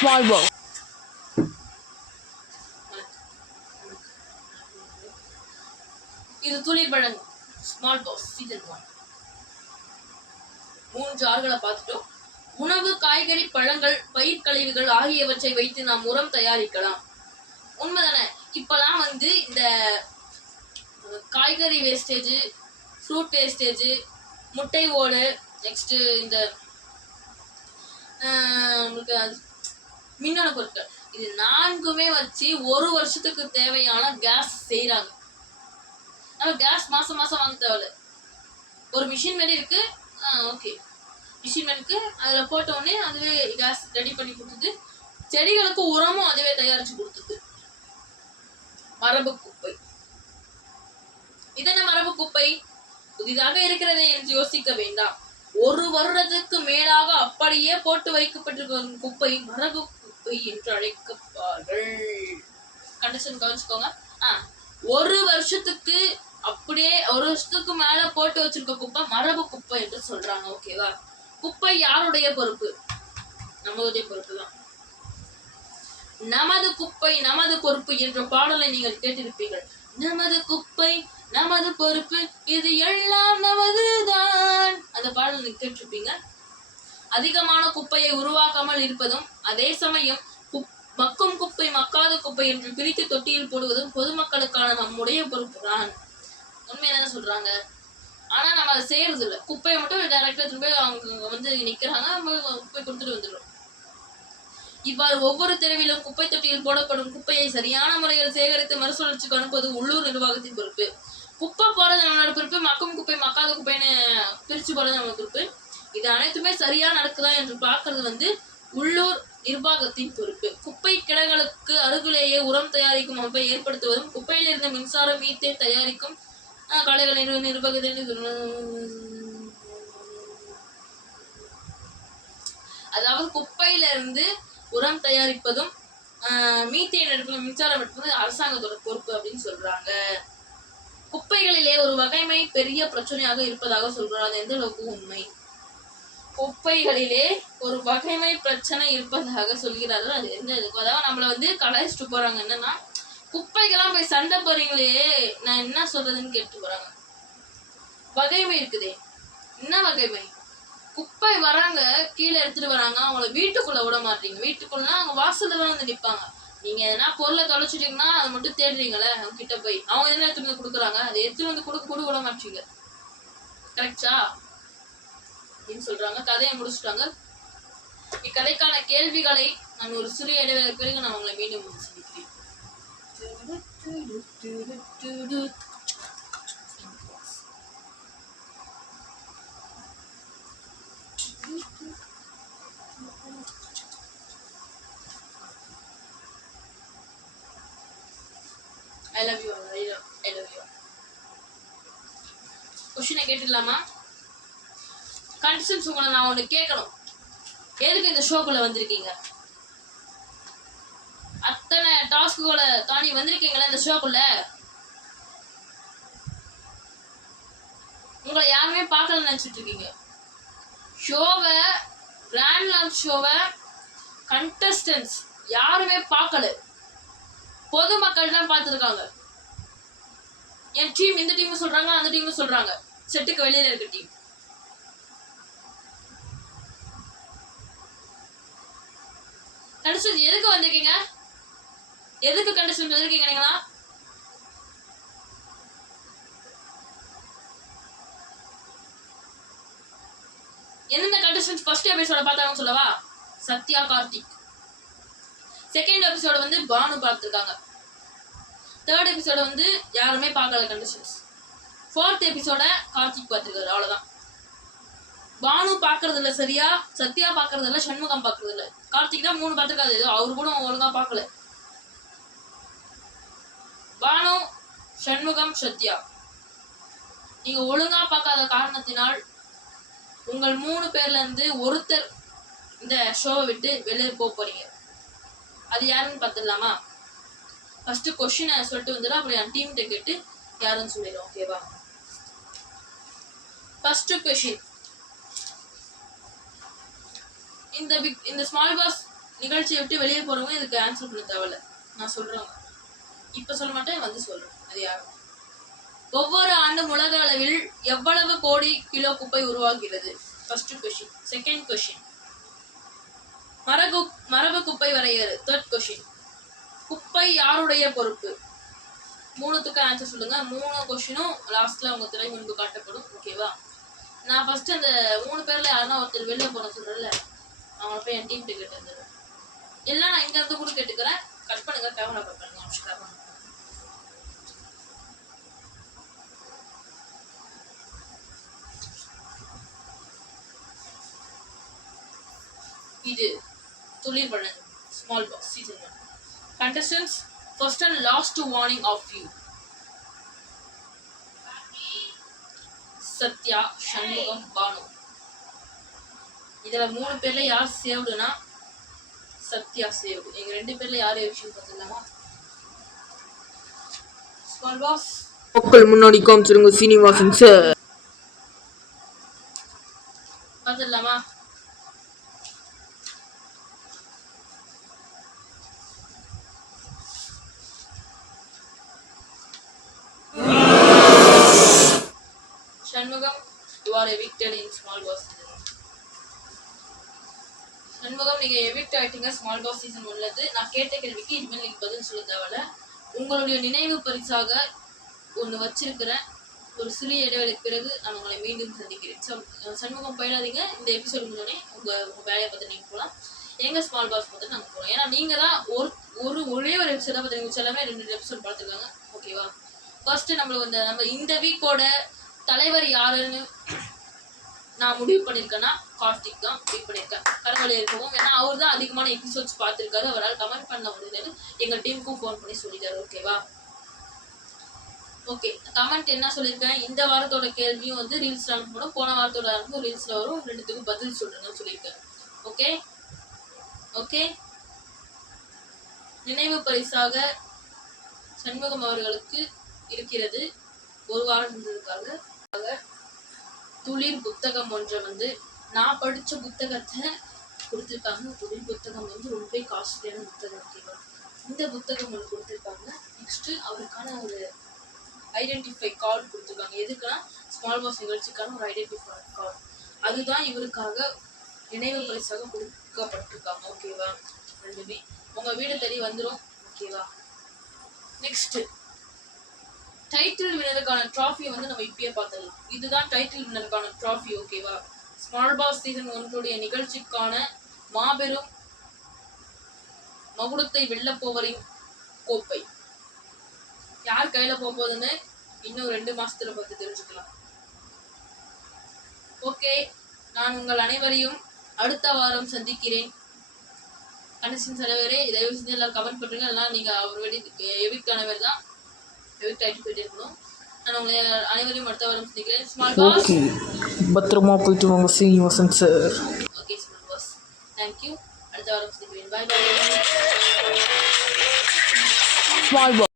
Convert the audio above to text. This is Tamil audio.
Small box. இது துளிர்பழங்கு ஸ்மால் பாக்ஸ் சீசன் 1. 3 ஜார்களை பார்த்துட்டோம். உணவு, காய்கறி, பழங்கள், பயிர் கழிவுகள் ஆகியவற்றை வைத்து நாம் உரம் தயாரிக்கலாம். உண்மைதானே? இப்பெல்லாம் இந்த காய்கறி வேஸ்டேஜ், ஃப்ரூட் வேஸ்டேஜ், முட்டை ஓடு, நெக்ஸ்ட் இந்த மின்னணு பொருட்கள், இது 4மே வச்சு 1 வருஷத்துக்கு தேவையான கேஸ் செய்யறாங்க. நம்ம கேஸ் மாசம் வாங்க தேவையில்ல. ஒரு மிஷின் மாதிரி இருக்கு. ஓகே, மிஷின் இருக்கு. அதுல போட்ட உடனே அதுவே கேஸ் ரெடி பண்ணி கொடுத்துது. செடிகளுக்கு உரமும் அதுவே தயாரிச்சு கொடுத்துது. மரபு குப்பை. இதென்ன மரபு குப்பை? புதிதாக இருக்கிறதே என்று யோசிக்க வேண்டாம். 1 வருடத்துக்கு மேலாக அப்படியே போட்டு வைக்கப்பட்டிருக்கும் குப்பை மரபு குப்பை என்று அழைக்கப்பார்கள். கண்டிஷன் கவனிச்சுக்கோங்க. 1 வருஷத்துக்கு அப்படியே 1 வருஷத்துக்கு மேல போட்டு வச்சிருக்க குப்பை மரபு குப்பை என்று சொல்றாங்க. ஓகேவா? குப்பை யாருடைய பொறுப்பு? நம்மளுடைய பொறுப்பு தான். நமது குப்பை நமது பொறுப்பு என்ற பாடலை நீங்கள் கேட்டிருப்பீர்கள். நமது குப்பை நமது பொறுப்பு, இது எல்லாம் நமதுதான். அந்த பாடல் நீங்க கேட்டிருப்பீங்க. அதிகமான குப்பையை உருவாக்காமல் இருப்பதும், அதே சமயம் மக்கும் குப்பை மக்காத குப்பை என்று பிரித்து தொட்டியில் போடுவதும் பொதுமக்களுக்கான நம்முடைய பொறுப்பு தான். உண்மையை சொல்றாங்க. ஆனா நம்ம அதை செய்யறது இல்லை. குப்பையை மட்டும் டைரக்டா திரும்ப அவங்க நிக்கிறாங்க, குப்பை கொடுத்துட்டு வந்துடும். இவ்வாறு ஒவ்வொரு தெருவிலும் குப்பை தொட்டியில் போடப்படும் குப்பையை சரியான முறையில் சேகரித்து மறுசுழற்சிக்கு அனுப்புவது உள்ளூர் நிர்வாகத்தின் பொறுப்பு. குப்பை போறது நம்மளோட பொறுப்பு, மக்கும் குப்பை மக்காத குப்பைன்னு பிரிச்சு போறது நம்ம பொறுப்பு. இது அனைத்துமே சரியா நடக்குதா என்று பார்க்கறது உள்ளூர் நிர்வாகத்தின் பொறுப்பு. குப்பை கிடங்களுக்கு அருகிலேயே உரம் தயாரிக்கும் அமைப்பை ஏற்படுத்துவதும், குப்பையிலிருந்து மின்சாரம், மீத்தேன் தயாரிக்கும் கடைகள் நிர்வாகத்தின், அதாவது குப்பையில இருந்து உரம் தயாரிப்பதும் மீத்தேன் எடுப்பதும் மின்சாரம் எடுப்பது அரசாங்கத்தோட பொறுப்பு அப்படின்னு சொல்றாங்க. குப்பைகளிலே ஒரு வகைமை பெரிய பிரச்சனையாக இருப்பதாக சொல்றாங்க. அது எந்த அளவுக்கு உண்மை? குப்பைகளிலே ஒரு வகைமை பிரச்சனை இருப்பதாக சொல்கிறார்கள். அது எந்த இதுக்கு? அதாவது நம்மள கலாய்ச்சிட்டு போறாங்க. என்னன்னா, குப்பைக்கெல்லாம் போய் சண்டை போறீங்களே, நான் என்ன சொல்றதுன்னு கேட்டு போறாங்க. வகைமை இருக்குதே, என்ன வகைமை? குப்பை வராங்க, கீழே எடுத்துட்டு வராங்க, அவங்கள வீட்டுக்குள்ள விட மாட்டீங்க. வீட்டுக்குள்ள அவங்க வாசல்ல தான் நிற்பாங்க. நீங்க எதனா பொருளை தொலைச்சிட்டீங்கன்னா அதை மட்டும் தேடுறீங்களே அவங்க கிட்ட போய். அவங்க என்ன எடுத்துட்டு கொடுக்குறாங்க, அதை எடுத்துட்டு கொடுக்க விட மாட்டீங்க. கரெக்டா அப்படின்னு சொல்றாங்க. கதையை முடிச்சுட்டாங்க. இக்கதைக்கான கேள்விகளை நான் ஒரு சிறிய இடைவேளை பிறகு நான் உங்களை மீண்டும் சந்திக்கிறேன். I love you. I love you. Question கேட்டுடலாமா? கண்டிஷன்ஸ் உங்களை நான் ஒன்று கேட்கணும். எதுக்கு இந்த ஷோக்குள்ள வந்திருக்கீங்க? அத்தனை டாஸ்க்குகளை தாண்டி வந்திருக்கீங்களா இந்த ஷோக்குள்ள? உங்களை யாருமே பார்க்கலன்னு நினைச்சிட்டு இருக்கீங்க. ஷோவை, கிராண்ட் லான்ச் ஷோவை கண்டஸ்டன்ஸ் யாருமே பார்க்கல. பொதுமக்கள் தான் பார்த்துருக்காங்க. என் டீம் இந்த டீம் சொல்றாங்க, அந்த டீம் சொல்றாங்க, செட்டுக்கு வெளியில இருக்க டீம். கண்டிஷன் எதுக்கு வந்திருக்கீங்க? எதுக்கு கண்டிஷன் வந்திருக்கீங்க? நீங்களா எந்தெந்த கண்டிஷன்ஸ் ஃபர்ஸ்ட் எபிசோட பார்த்தாங்கன்னு சொல்லவா? சத்யா, கார்த்திக். செகண்ட் எபிசோட பானு பார்த்துருக்காங்க. தேர்ட் எபிசோட யாருமே பார்க்கல கண்டிஷன்ஸ். ஃபோர்த் எபிசோட கார்த்திக் பார்த்துருக்காரு. அவ்வளோதான். பானு பார்க்கறது இல்லை சரியா, சத்யா பார்க்கறது இல்லை, சண்முகம் பார்க்கறது இல்லை. கார்த்திக் தான் 3 பார்த்துருக்காது. அவரு கூட ஒழுங்கா பார்க்கல. பானு, சண்முகம், சத்யா நீங்க ஒழுங்கா பார்க்காத காரணத்தினால் உங்கள் 3 பேர்ல இருந்து ஒருத்தர் இந்த ஷோவை விட்டு வெளியே போறீங்க. அது யாருன்னு பார்த்துடலாமா? ஃபர்ஸ்ட் கொஸ்டினை சொல்லிட்டு வந்துடும். அப்படி நான் டீம் கேட்டு யாருன்னு சொல்லிடும். ஓகேவா? First question. இந்த ஸ்மால் பாஸ் நிகழ்ச்சியை விட்டு வெளியே போறவங்க இதுக்கு ஆன்சர் பண்ண தேவையில்ல, நான் சொல்றேன். இப்ப சொல்ல மாட்டேன், வந்து சொல்றேன். அது யாரும். ஒவ்வொரு ஆண்டும் உலக அளவில் எவ்வளவு கோடி கிலோ குப்பை உருவாகிறது? First question. செகண்ட் கொஸ்டின், மரபு குப்பை வரையறு. தேர்ட் கொஸ்டின், குப்பை யாருடைய பொறுப்பு? மூணுத்துக்கு ஆன்சர் சொல்லுங்க. 3 கொஸ்டினும் லாஸ்ட்ல உங்க திரை முன்பு காட்டப்படும். ஓகேவா? நான் ஃபர்ஸ்ட் அந்த 3 பேர்ல யாருன்னா ஒருத்தர் வெளில போன சொல்றேன்ல, அவனை போய் என் டீம் கேட்டு வந்துடுறேன். எல்லாம் நான் இங்க இருந்து கூட கேட்டுக்கிறேன். கட் பண்ணுங்க, கேமரா கட் பண்ணுங்க. நமஸ்காரம். இது துளிர் பழம் small box season 1. Contestants, first and last warning of you. Sathya, Shanmugam, Banu. இதுல 3 பேர்ல யார் சேவ்டுனா சத்யா சேவ்டு. எங்க 2 பேர்ல யார் எவிக்ஷன் பண்ணலாமா? ஸ்மால் பாஸ் மக்கள் முன்னாடி காமிச்சிருங்க சீனிவாசன் சார். பார்த்துடலாமா? Shanmugam, you are evicted in small boss season 1. Shanmugam, நீங்க எவிக்ட் ஆயிட்டீங்க ஸ்மால் பாஸ் சீசன் 1ல இருந்து. நான் கேட்ட கேள்விக்கு இனிமேல் நீங்க பதில் சொல்ல தேவையில்ல. உங்களுடைய நினைவு பரிசாக ஒன்று வச்சிருக்கிறேன். ஒரு சிறிய இடைவெளிக்கு பிறகு நான் உங்களை மீண்டும் சந்திக்கிறேன். சண்முகம் போயிடாதீங்க. இந்த எபிசோடு முன்னே உங்க வேலையை பார்த்து நீங்க போகலாம். எங்க ஸ்மால் பாஸ் பார்த்து நாங்கள் போகலாம். ஏன்னா நீங்க தான் ஒரே ஒரு எபிசோட பார்த்து நீங்க எல்லாமே 2 எபிசோட் பார்த்துருக்காங்க. ஓகேவா? ஃபர்ஸ்ட் நம்ம இந்த வீக்கோட தலைவர் யாருன்னு நான் முடிவு பண்ணியிருக்கேன்னா கார்த்திக் தான் முடிவு பண்ணியிருக்கேன். கடவுளை இருக்கவும். ஏன்னா அவர் தான் அதிகமான எபிசோட்ஸ் பார்த்துருக்காரு. அவரால் கமெண்ட் பண்ண முடியாது. எங்கள் டீமுக்கும் ஃபோன் பண்ணி சொல்லிட்டாரு. ஓகேவா? ஓகே, கமெண்ட் என்ன சொல்லியிருக்கேன்? இந்த வாரத்தோட கேள்வியும் வந்து ரீல்ஸில் அனுப்பணும். போன வாரத்தோட அனுப்பும் ரீல்ஸில் வரும். 2த்துக்கும் பதில் சொல்லுங்கன்னு சொல்லியிருக்கேன். Okay okay. நினைவு பரிசாக சண்முகம் அவர்களுக்கு இருக்கிறது. ஒரு வாரம் இருந்ததுக்காக துளிர் புத்தகம் ஒன்றை வந்து நான் படித்த புத்தகத்தை கொடுத்துருக்காங்க. துளிர் புத்தகம் வந்து ரொம்ப காஸ்ட்லியான புத்தகம். ஓகேவா? இந்த புத்தகம் ஒன்று கொடுத்துருக்காங்க. நெக்ஸ்ட்டு அவருக்கான ஒரு ஐடென்டிஃபை கார்டு கொடுத்துருக்காங்க. எதுக்குன்னா ஸ்மால் பாஸ் நிகழ்ச்சிக்கான ஒரு ஐடென்டிஃபை கார்டு. அதுதான் இவருக்காக நினைவு பரிசாக கொடுக்கப்பட்டிருக்காங்க. ஓகேவா? 2மே உங்கள் வீடு தேடி வந்துடும். ஓகேவா? நெக்ஸ்ட்டு டைட்டில் வினருக்கான ட்ராஃபியை வந்து நம்ம இப்பயே பார்த்துடலாம். இதுதான் டைட்டில் வினருக்கான ட்ராஃபி. ஓகேவா? ஸ்மால் பாஸ் சீசன் 1 நிகழ்ச்சிக்கான மாபெரும் மகுடத்தை வெல்லப்போவரின் கோப்பை யார் கையில போகுதுன்னு இன்னும் 2 மாசத்துல பார்த்து தெரிஞ்சுக்கலாம். ஓகே, நான் உங்கள் அனைவரையும் அடுத்த வாரம் சந்திக்கிறேன். கண்டிஷன் தலைவரே தயவு செஞ்சு எல்லாரும் கமெண்ட் பண்ணுங்க. எல்லாம் நீங்க அவர் வெளி எவிக்ட் ஆனவர் தான் எவிக்ட் ஆகிட்டு போயிட்டே இருக்கணும். நான் உங்களை அனைவரையும் அடுத்த வாரம் சந்திக்கிறேன். ஸ்மால் பாஸ் பத்திரமா போயிட்டு வாங்க Srinivasan sir. Okay small pass, thank you. அடுத்த வாரம் சந்திக்கிறேன். பாய் பாய் ஸ்மால் பாஸ்.